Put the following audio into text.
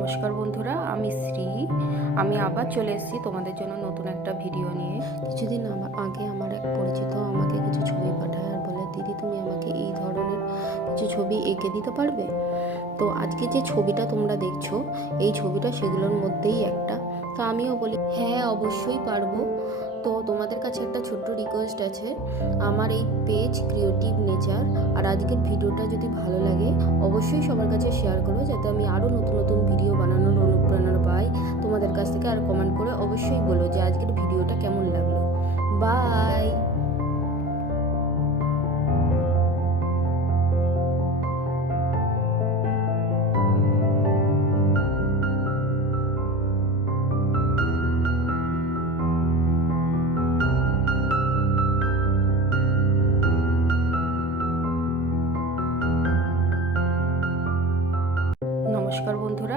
নমস্কার বন্ধুরা, আমি শ্রী। আমি আবার চলে এসেছি তোমাদের জন্য নতুন একটা ভিডিও নিয়ে। কিছুদিন আগে আমার এক পরিচিত আমাকে কিছু ছবি পাঠায় আর বলে, দিদি তুমি আমাকে এই ধরনের কিছু ছবি এঁকে দিতে পারবে? তো আজকে যে ছবিটা তোমরা দেখছো, এই ছবিটা সেগুলোর মধ্যেই একটা। তো আমিও বলি হ্যাঁ অবশ্যই পারবো। তো তোমাদের কাছে একটা ছোট্ট রিকোয়েস্ট আছে, আমার এই পেজ ক্রিয়েটিভ নেচার আর আজকের ভিডিওটা যদি ভালো লাগে অবশ্যই সবার কাছে শেয়ার করো, যাতে আমি আরও নতুন নতুন ভিডিও বানানোর অনুপ্রেরণা পাই তোমাদের কাছ থেকে। আর কমেন্ট করে অবশ্যই বলো যে আজকের ভিডিওটা কেমন লাগলো। বাই।